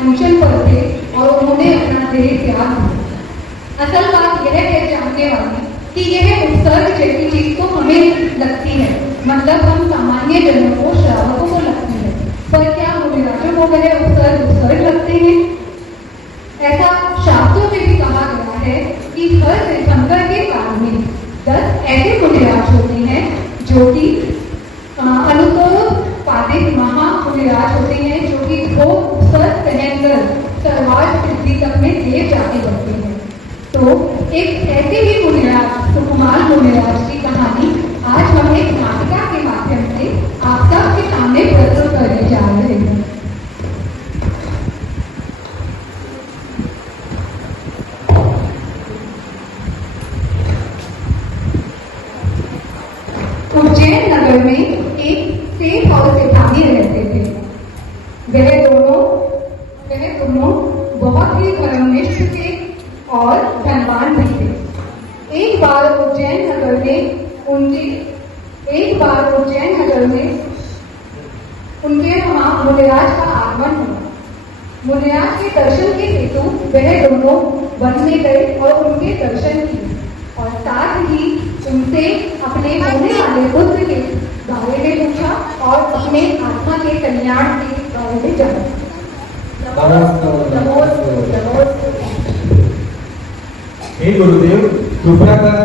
अनशन पर थे और उन्होंने अपना देह त्याग दिया। असल बात यह है जानने वाली कि यह उत्सर्ग जैसी चीज तो हमें लगती है, मतलब हम सामान्य जनों को, श्रावकों को लगती है, पर क्या मुनिराजों को वह उत्सर्ग लगते हैं? ऐसा शास्त्रों में भी कहा गया है कि हर तीर्थंकर के काल में 10 ऐसे मुनिराज होते हैं जो कि अनुत्पादित महामुनिराज होते हैं, जो कि वो उत्सर्ग पहनकर सर्वार्थ सिद्धि तक में देव जाके बढ़ते हैं। तो एक ऐसे ही मुनिराज सुकुमार मुनिराज की कहानी आज हम एक नाटिका के माध्यम से आप सबके सामने प्रस्तुत करने जा रहे हैं। उज्जैन नगर में एक सेठ और सेठानी रहते थे। वह दोनों बहुत ही धर्मनिष्ठ थे और धनवान भी थे। एक बार उज्जैन नगर में उनके वहां मुनिराज का आगमन हुआ। मुनिराज के दर्शन के हेतु वह दोनों वन में गए और उनके दर्शन किए और साथ ही उनसे अपने होने वाले पुत्र के बारे में पूछा और अपने आत्मा के कल्याण के बारे में जाना। हे गुरुदेव, कृपया कर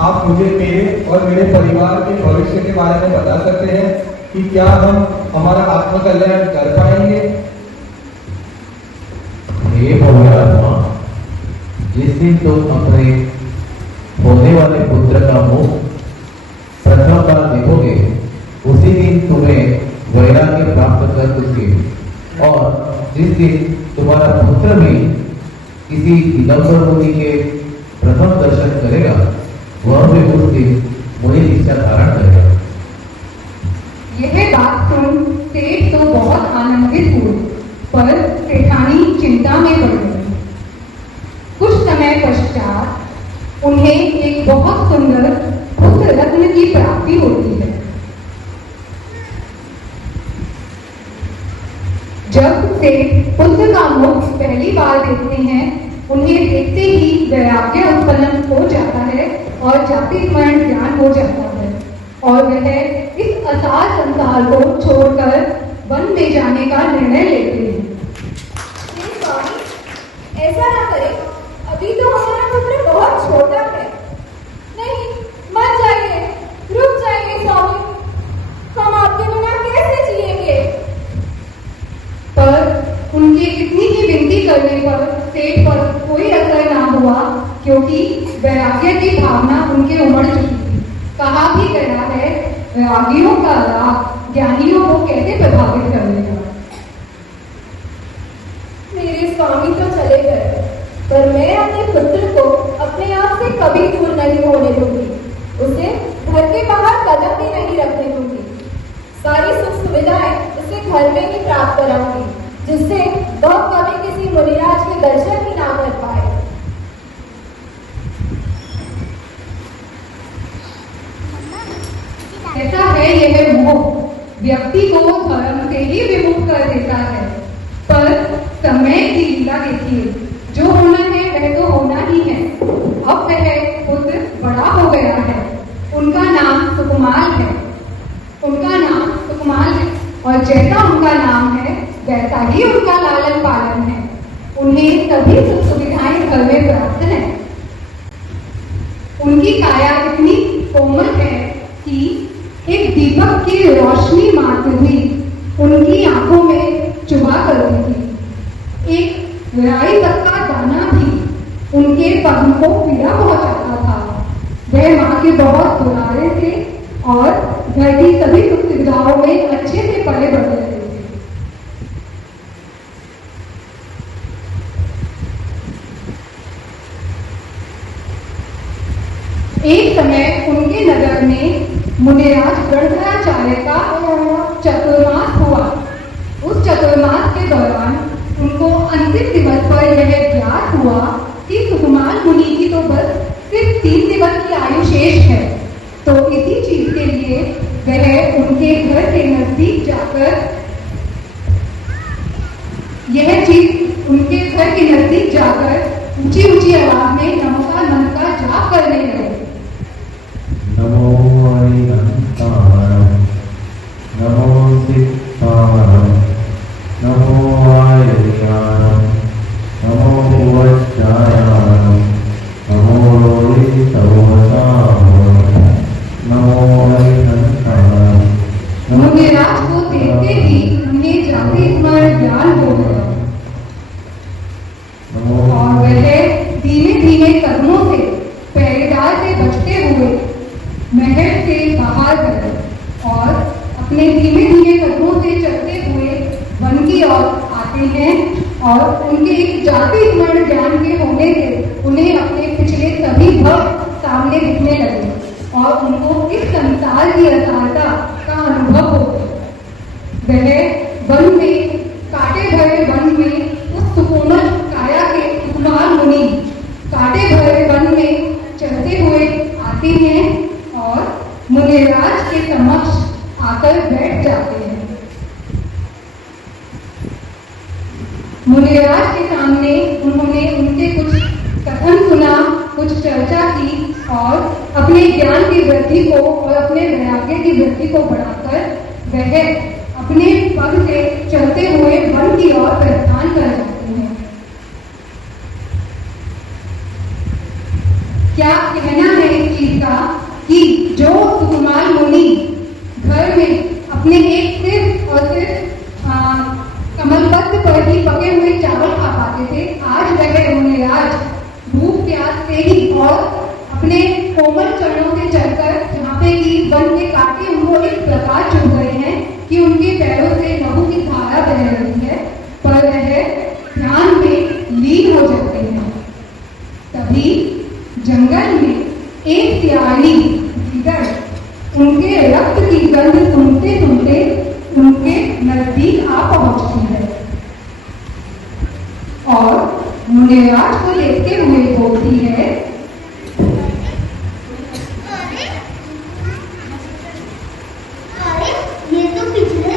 आप मुझे मेरे और मेरे परिवार के भविष्य के बारे में बता सकते हैं कि क्या हम हमारा आत्म कल्याण कर पाएंगे? हे भोलेनाथ, जिस दिन तुम अपने होने वाले पुत्र का मुख प्रथम बार देखोगे, उसी दिन तुम्हें वैराग्य प्राप्त कर दोगे और जिस दिन तुम्हारा पुत्र भी किसी दिगंबर मुनि के प्रथम दर्शन करेगा, वह भी उस दिन मुनि दीक्षा धारण करेगा। यह बात सुन सेठ तो बहुत आनंदित हुए, पर सेठानी चिंता में पड़ गई। कुछ समय पश्चात उन्हें एक बहुत सुंदर पुत्र रत्न की प्राप्ति होती है। जब सेठ पुत्र का मुख पहली बार देखते हैं, उन्हें देखते ही वैराग्य उत्पन्न हो जाता है और जाति स्मरण ज्ञान हो जाता है और वह इस असार संसार को छोड़कर वन में जाने का निर्णय लेते हैं। ऐसा ना करें, अभी तो हमारा पुत्र बहुत छोटा है। नहीं, मत जाइए, रुक जाइए स्वामी, हम आपके बिना कैसे जिएंगे? पर उनके इतनी ही विनती करने पर सेठ पर कोई असर ना हुआ, क्योंकि वैराग्य की भावना उनके उमड़ चुकी थी। कहा भी गया है, वैरागियों का राग ज्ञानियों को कैसे प्रभावित करेगा। मेरे स्वामी तो चले गए, पर मैं अपने पुत्र को अपने आप से कभी दूर नहीं होने दूंगी। उसे घर के बाहर कदम भी नहीं रखने दूंगी। सारी सुख सुविधाएं उसे घर में ही प्राप्त कराऊंगी, जिससे वह कभी किसी मुनिराज के दर्शन ही ना कर पाए। ऐसा है यह मोह, व्यक्ति को धर्म से ही विमुख कर देता है। पर समय की लीला देखिए, जो होना है वह तो होना ही है। अब वह पुत्र बड़ा हो गया है, उनका नाम सुकुमार है, और जैसा उनका नाम है वैसा ही उनका लालन पालन है। उन्हें सभी सुख सुविधाएं घर में प्राप्त है। उनकी काया इतनी कोमल है कि एक दीपक की रोशनी मात्र भी उनकी आंखों में चुभा करती थी। एक राई तक का दाना भी उनके पद्म को पीड़ा पहुंचाता था। वह माँ के बहुत दुलारे थे और घर की सभी सुख सुविधाओं में अच्छे से पले बढ़े थे। एक समय उनके नगर में मुनिराज गणधराचार्य का चतुर्मास हुआ। उस चतुर्मास के दौरान उनको अंतिम दिवस पर यह ज्ञात हुआ कि सुकुमार मुनि की तो बस सिर्फ 3 दिवस की आयु शेष है। तो इसी चीज के लिए वह उनके घर के नजदीक जाकर यह चीज उनके घर के नजदीक जाकर ऊंची ऊंची आवाज में नमका नमका जाप करने लगे। नमो अरिहंतारं, नमो सिद्धारं, नमो आयुर्यानं, नमो वज्रायानं, नमो रोहितवसां, नमो अरिहंतारं। मुनिराज को देखते ही उन्हें जाति स्मरण ज्ञान हो गया और वह धीमे धीमे कदमों से पहरेदार से बचते हुए महल से बाहर गए और अपने धीमे धीमे कदमों से चलते हुए वन की ओर आते हैं और उनके एक जाति स्मरण ज्ञान के होने से उन्हें अपने पिछले सभी भक्त सामने दिखने लगे और उनको इस संसार की असारता का अनुभव हो गया। वह वन में कांटे भरे वन में उस सुकोमल काया के सुकुमार मुनि कांटे भरे वन में चलते हुए आते हैं और मुनिराज के समक्ष आकर बैठ जाते हैं। मुनिराज के सामने उन्होंने उनसे कुछ कथन सुना, कुछ चर्चा की और अपने ज्ञान की वृद्धि को और अपने वैराग्य की वृद्धि को बढ़ाकर वह अपने पग से चलते हुए वन की ओर प्रस्थान कर जाते हैं। क्या कहना है इस चीज का कि जो सुकुमार मुनि घर में अपने एक सिर और सिर्फ कमलपत्र पर ही पके हुए चावल खा पाते थे, आज वह मुनिराज भूख प्यास से ही और अपने कोमल चरणों से चलकर जहाँ पे कि वन के कांटे उनको इस प्रकार चुभ गए हैं कि उनके पैरों से लहू की धारा बह रही है, पर वह ध्यान में लीन हो जाते हैं। तभी जंगल में एक सियानी गीदड़ उनके रक्त की गंध सुनते सुनते उनके नजदीक आ पहुंचती है और मुनिराज को देखते हुए बोलती है, ये तो पिछले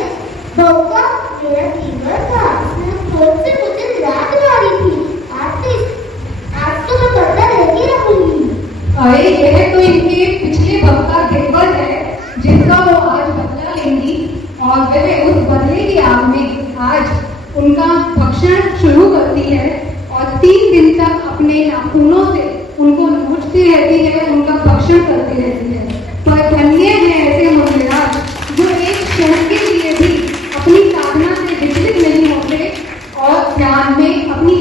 बहू का मेरा फीवर था, फोन से मुझे याद आ रही थी। आज तो मैं करता नहीं रहूंगी। अरे यह तो इनके पिछले भक्त का देवल है जिसका वो आज बदला लेंगी और वह उस बदले की आग में आज उनका भक्षण शुरू करती है और 3 दिन तक अपने नाखूनों से उनको नोचती रहती है, उनका भक्षण करती रहती है। पर धन्य है ऐसे मुनिराज जो एक क्षण के लिए भी अपनी साधना से विचलित नहीं होते और ध्यान में अपनी